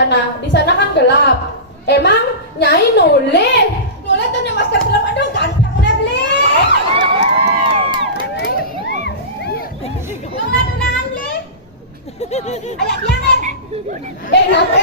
Nah, di sana kan gelap. Emang Nyai nulis tuh nih masker gelap. Aduh, ganteng udah beli. Yung natunangan beli. Ayak dia kan. Napa?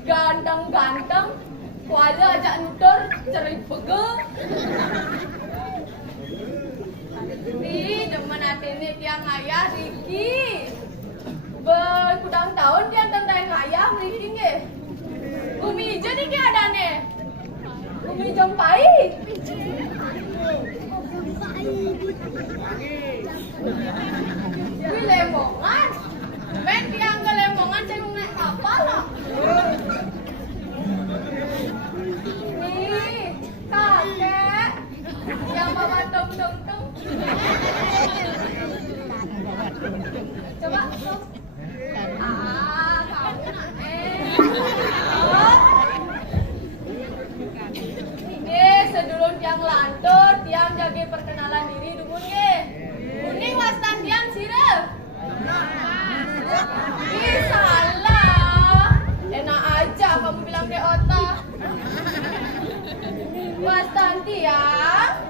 Ganteng-ganteng, kuala ajak nutur, cerit pegel. Demen hati ini tiang ayah Riki. Berkudang tahun tiang tentang ayah Riki nge. Umi hijau nih ke ada nih. Umi jompai. Wih lemongan. Men tiang ke lemongan saya mau naik kapal lah. Nih, kakek yang bawa tung-tung-tung. Coba, kamu nak sedulur tiang lantur, tiang jaga perkenalan diri dukun ye. Kuning wastan tiang sirah. Salah. Enak aja kamu bilang ke otak. Wastan tiang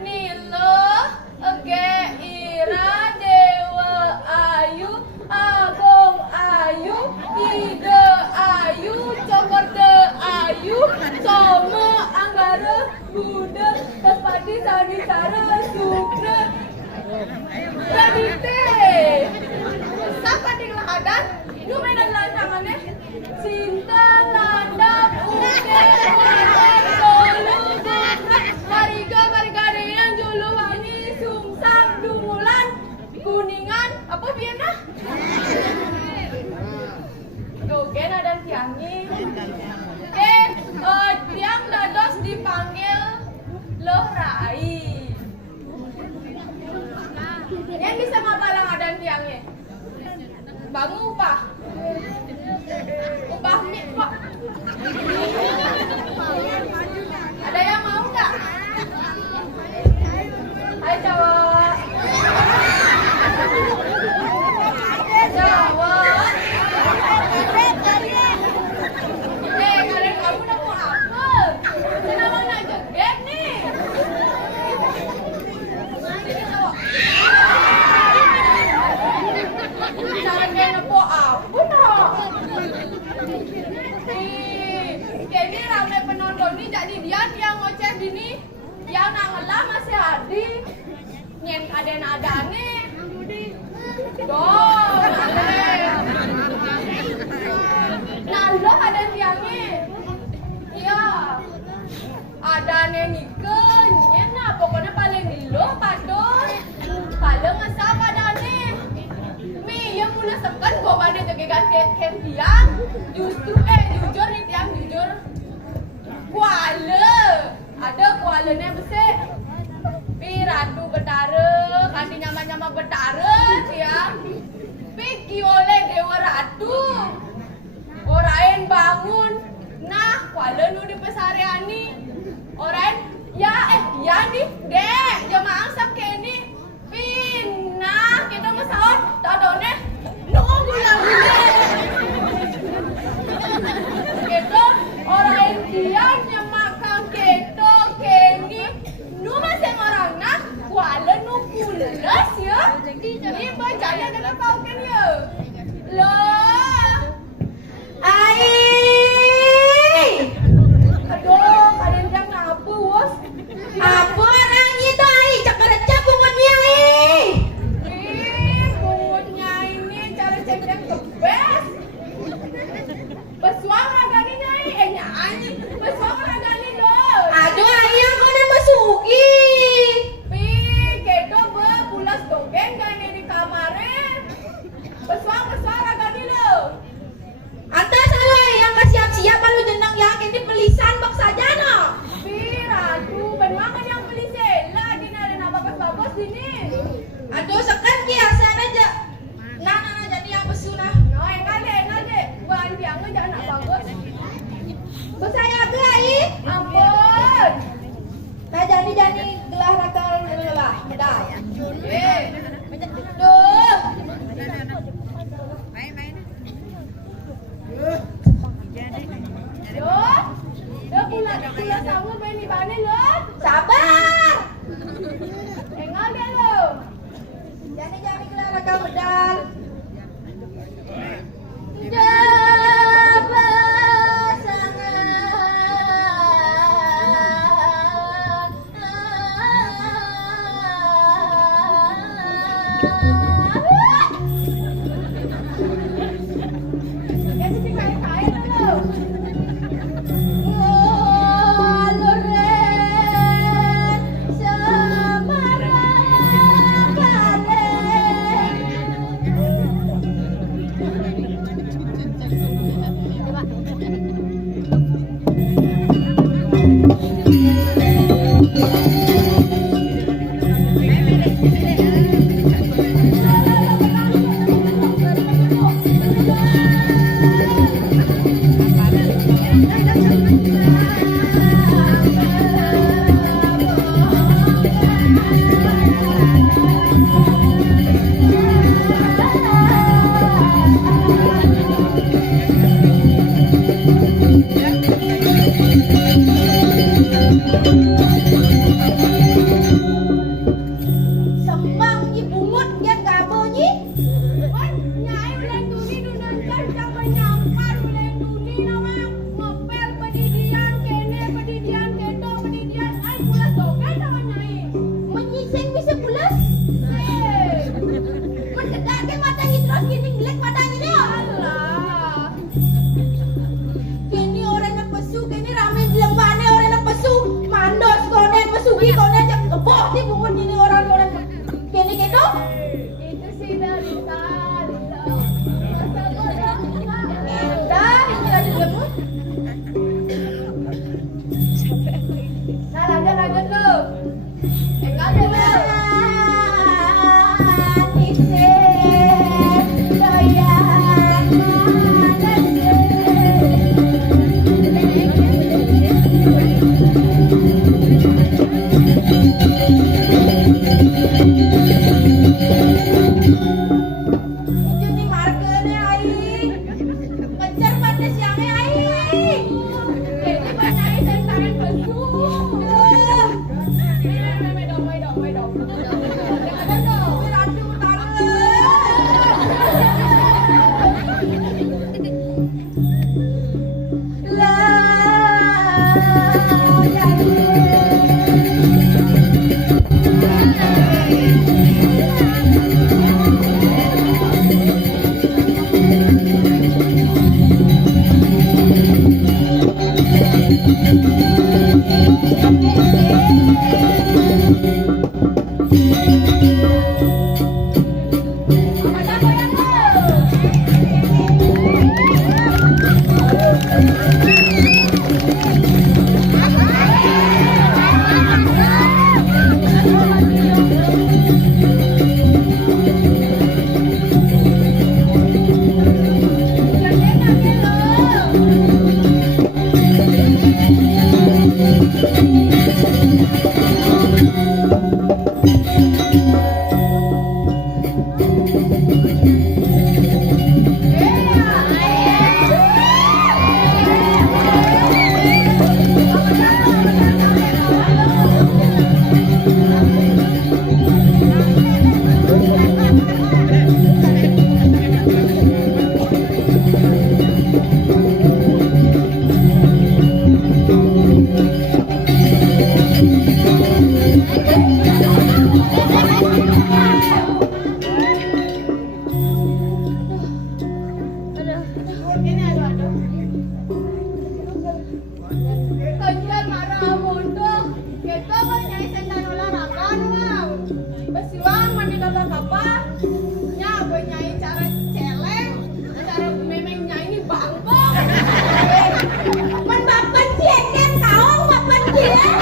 Nilo Ege Ira Dewa Ayu Agung Ayu Ide Ayu Cokorde Ayu Somo Anggara Buddha Tepati Sanisara Sukra Radite Sapa di ladan Lu main lantangannya Cinta landap Uke Wajan Solo Mariga Deyan Juluwani Sungsang Dungulan Kuningan apa biana Dogen dan tiangi tiang dados dipanggil Loh Rai yang bisa ngapalang adan tiangnya Bang upah mie pak ada yang mau nggak? Hai cowok kalian kamu udah mau apa? Kenapa nak joget nih? Sini cowok jadi dia ngoceh dini. Dia nangelah masih hadi. Nyen adane. Dong, nah lo ada tiangnya. Iya. Adane niken. Nah, pokoknya paling lo padon. Paling ngesap adane. Mi yang mulai sekan bawa dia jaga ken tiang. Justru jujur nih tiang jujur. Kuala. Ada kualanya besar. Pi ratu betara, kanti nyama-nyama betara tiang. Pi oleh dewa ratu. Orain bangun. Nah, kuala nu di pesariani. Orain ya nih, dek, jamaah sak kene. Pi nah, kita masaon tadone. Nunggu lagi. Kita orain tiang nyemakang keto kene. Nu masih orang nak kuala nu pulas ya. Jadi bacanya dengan kau kan ya. Loh. Ai. Aduh, kalian jangan apa bos. Apa orang itu ai cak bungunnya ai. Bungunnya ini cara cek the best. Pesuang ragani nyai, nyanyi. Pesuang ragani loh. Aduh ai aku udah masuki. Pulas dongeng kan di kamarnya. Pesuang ragani lo. Anta salah ai yang siap-siap lu jenang yakin di pelisan bak saja no. Ratu, benmangan yang beli sela dinarin apa bagus sini. Aduh sekan kiasan aja. Nah jadi yang pesunah. No, enggak deh. Buan biangnya jangan bagus. Besaya ke ai. Ampun. Nah jadi gelar rakal lelah. Udah. Duh. Duh pulang sama main di mana lo? Sabar. Enggak deh lo. Jadi gelar rakal medal. Kajian marah bodoh. Kita kan nyai sendan olahraga doang. Besiwang mandi kata kapa. Nya gue nyai cara celeng, cara memeng nyai ini bangkok. Mendapat ceket kau, makan ceket.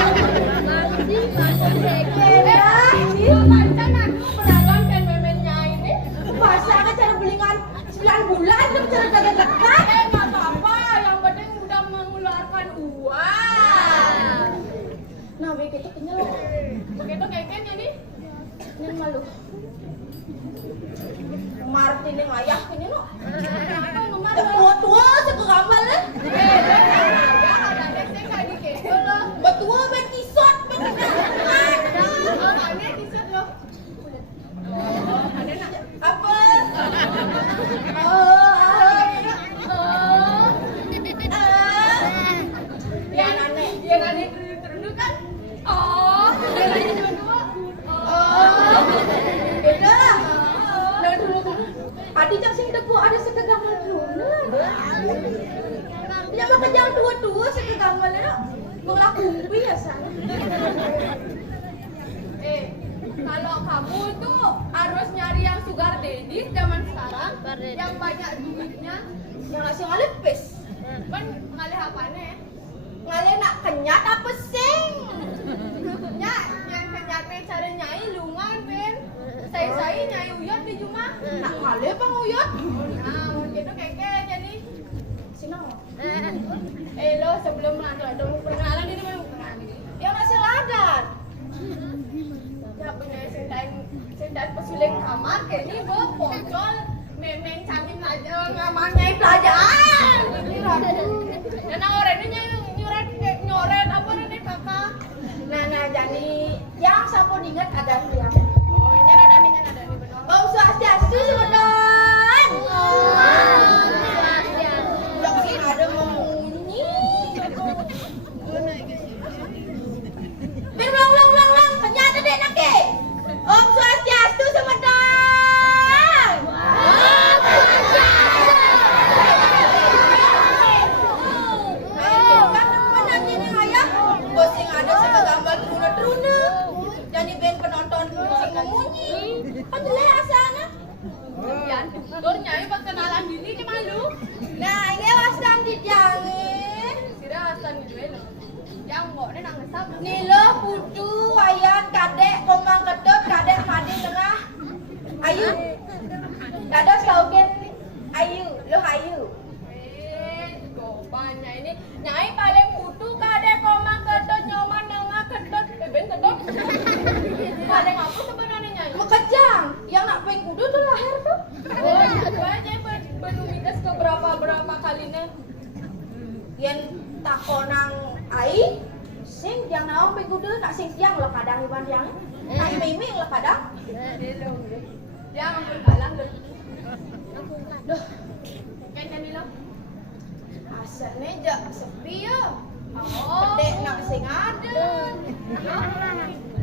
Pancan aku beragam kan memeng nyai ini. Masa kan cara belingan 9 bulan kan cara jaga dekat. Nggak apa-apa, yang penting udah mengeluarkan uang. Nah, begitu kenyal. Begitu kayaknya nih. Yang malu. Martin yang ayah kayaknya no. Apa ngemar? Tua-tua sekegamal lah. Ya ada deseng kayak di keke loh. Betua ben kisot ben Oh, ada t-shirt loh. Oh, ada nak. apa? Yang aneh terunduk kan? Oh, yang aneh dua-dua. Oh, Beda. Nah, dulu. Adi cang sing debu ada sekegamal dulu. Ya maka jangan tua-tua sekegamal ya. Ngelakuin biasa. Kalau kamu tuh harus nyari yang sugar daddy zaman sekarang, yang banyak duitnya, Yang ngasih ngalepes. kan ngalih apa nih? Ngale nak kenyat apa sing? Nya, yang kenyatnya cara nyai lungan ben. Saya nyai uyot di cuma. Nak ngale bang uyot. Nah, mungkin tuh kayak jadi. Sinang. Lo sebelum ada perkenalan ini mau perkenalan ini. Ya ngasih ladan. Ya punya sendan pesuling kamar kayak ini gue pocol memeng canggih aja ngamanya pelajaran. Dan orang ini nyoret apa nih kakak? Nah jadi yang sapo diingat ada yang. Oh ini ada nih benar. Om Swastiastu semedan. Yang sih ada memunyi. Ulang. Ternyata dek nak ke. Om Swastiastu semedan. Ada sekegambar teruna. Jadi ben penonton sing memunyi. Kan jelek asana. Ya, tutur nyai perkenalan diri ini malu. Nah, ini wasan dijangin. Sira asan gue lo. Yang mbok nih nang ngesap. Nilo putu wayan kadek komang kedot kadek madi tengah. Ayu. Dados kaugen ayu, lo ayu. Gopanya ini nyai paling butuh kadek koma kedot nyoman nengah kedot ben kedot. Paling apa sebenarnya nyai? Mekejang, yang nak peng kudu tuh lahir tuh. Banyak benumidas ke berapa kalinya. Yen takonang ai sing yang naon peng kudu nak sing tiang lo kadang iban yang. Nak miming lo kadang. Ya ampun kalang deh. Duh. Kayaknya nih lo. Asalnya jak sepi ya. Oh. Dek nak sing ada.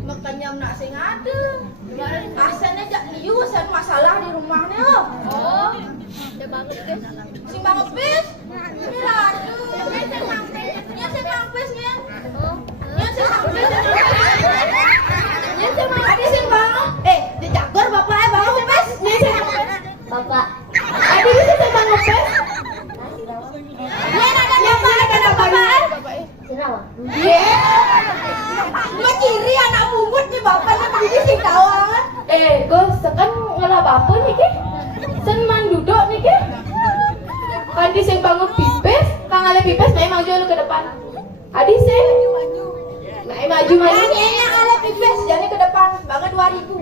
Makanya nak sing ada. Asalnya jak liu asan masalah di rumahnya. Oh. Sing banget bis. Ini radu. Nya sing mampis nya. Nya sing mampis. Nya sing mampis. Adi sing banget. Di Jagor bapak banget bis. Nya sing mampis. Bapak, Adi bisa sing banget bis. Nya ada bapak. Sirawa. Nya ciri anak pungut nih bapaknya tadi sing kawan. Gus, sekan ngolah apa nih ke? Sen man duduk nih ke? Adi sing bangun pipes, kang ale pipes naik maju lu ke depan. Adi sing naik maju. Nya ala pipes jadi ke depan banget 2000.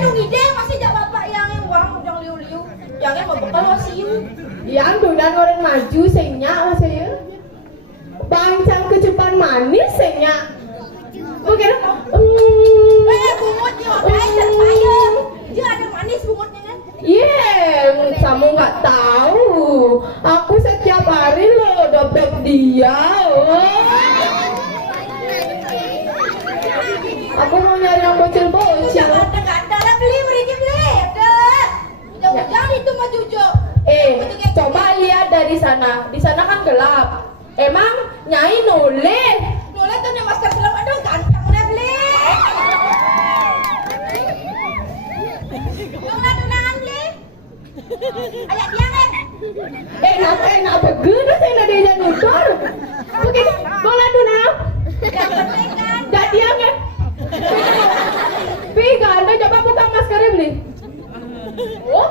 nung ide masih jak bapak yang uang ujang liu-liu. Jangan mau bekal wasiu. Yang dudan orang maju senya lah saya. Bancang kecupan manis senya. Mungkin bungut dia ada terpayun. Dia ada manis bungutnya kan? Kamu nggak tahu. Aku setiap hari loh dapet dia. Aku mau nyari yang bocil-bocil. Nggak ada lah beli ada. Jangan itu mah cucu. Coba lihat dari sana. Di sana kan gelap. Emang Nyai noleh tuh nih masker gelap. Aduh ganteng udah beli. Tunangan beli. Ayak dia kan. Nak begitu saya nak dia nutor. Oke, bola tunang. Yang penting kan. Jadi yang kan. Pi ganda coba buka maskernya beli. Oh.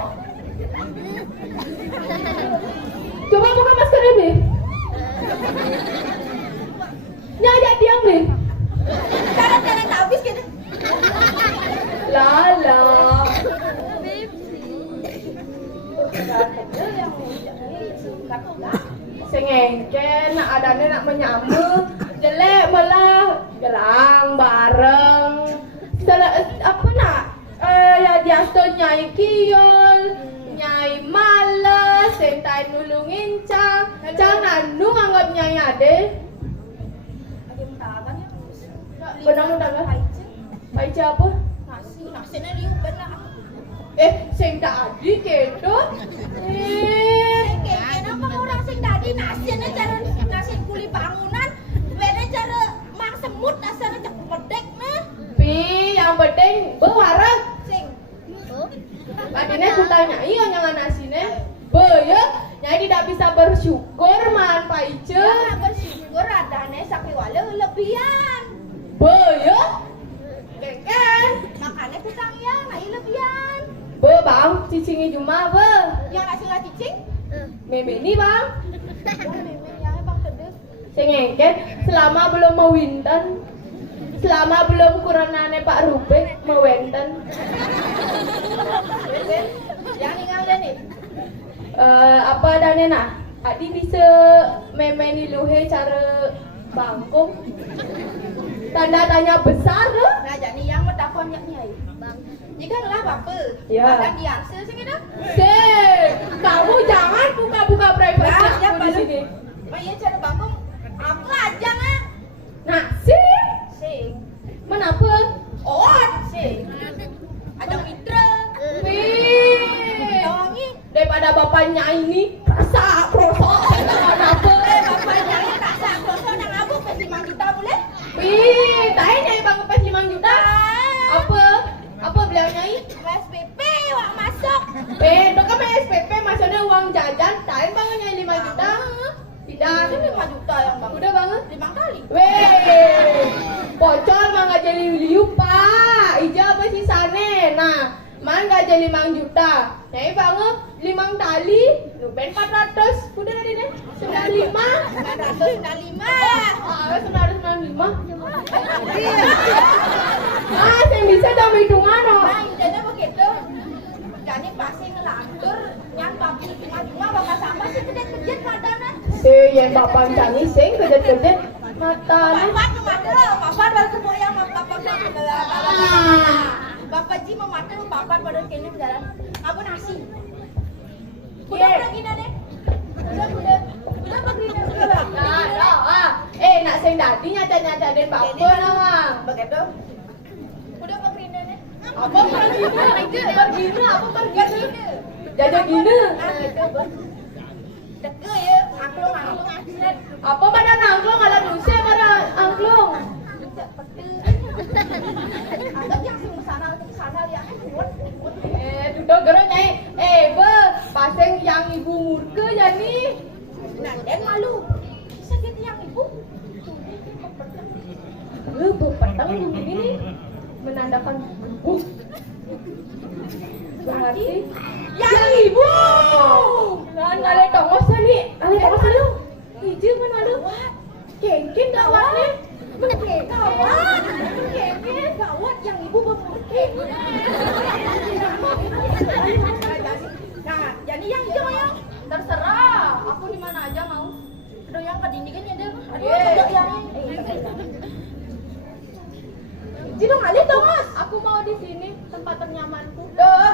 Coba buka maskernya beli. Nyajak dia beli. Cara-cara tak habis gitu. Lala. Sengengken adanya nak menyambut jelek malah gerang bareng apa nak ya diasto nyai kiol nyai males sentai nulungin cang nanu anggap nyai ade benang tangga paica apa nasi liu benar. sing tadi kedo Kenapa orang sing tadi nasinya cara nasi kuli bangunan, beda cara mang semut nasinya cek pedek nah. Pi yang penting bewareng Sing. adine ku tanya iya nyangan nasine ya nyai tidak bisa bersyukur man paice Ya bersyukur adane sapi wala lebihan. ya keken Makanya kutang ya ngai lebihan. bang cicingi cuma Yang nasi lah cicing. meme ini bang Memang yang bang kedek. sengengket selama belum mewinten selama belum kuranane Pak Rubek mewenten Yang ningal deh nih. apa danena adi bisa memeni luhe cara bangkong tanda tanya besar loh Nah jadi yang mendapat nyai. Bang. Jika lah apa? Ya. Dan diarsel sih kita. Kamu jangan buka-buka privasi Ya, aku di sini. Oh iya cara bangkong. Aku aja nggak. Nah, Sing. Kenapa? Sing. Ada mitra. Wih, Tawangi. daripada bapaknya ini rasa krosok, kenapa? Bapaknya ini tak sak kosong nang abu pasti 5 juta boleh? Wih, tanya nyai bang pas 5 juta. Apa? Apa beliau nyai? SPP wak masuk. Itu kan SPP maksudnya uang jajan, tanya bang nyai 5 juta. Tidak, Itu 5 juta yang bang. udah banget. 5 kali. Weh, pocol mah nggak jadi liu pak, ija apa sih sane? Nah, man nggak jadi 5 juta, nyai banget 5 tali, lupen 400, udah tadi deh 95, 995. ah 995, ah saya bisa dalam hitungan oh. Nah, intinya begitu. Jadi pasti ngelantur nyan papi cuma bapak sama sih kejet-kejet madana. Yang bapak cani sing kejet-kejet mata Papan baru semua yang papan Bapak Ji memakai papan pada kini berjalan. Apa nasi? Udah pergi deh. Udah pergi deh. Nak sing tadi nyata-nyata den bapak nawang. Begitu. Udah pergi deh. Apa pergi apa pergi jajan gini Deke ya, angklung akhirat. apa pada nangklong ada dosa pada angklong Atau yang sing sana lihat kuat. duduk gerok nyai paseng yang ibu murke ya nih Nah, dan malu. Bisa gitu yang ibu. Bepetang begini nih menandakan berarti yang ibu kan ale tongos nih ale tongos lu hijau mana lu kengkin gawat nih Gawat yang ibu bermurke. aku di mana aja mau. Aduh yang kadini kan ada. Aduh Iya. ada yang. Jadi dong aja Thomas. Aku mau di sini, tempat ternyamanku. Duh,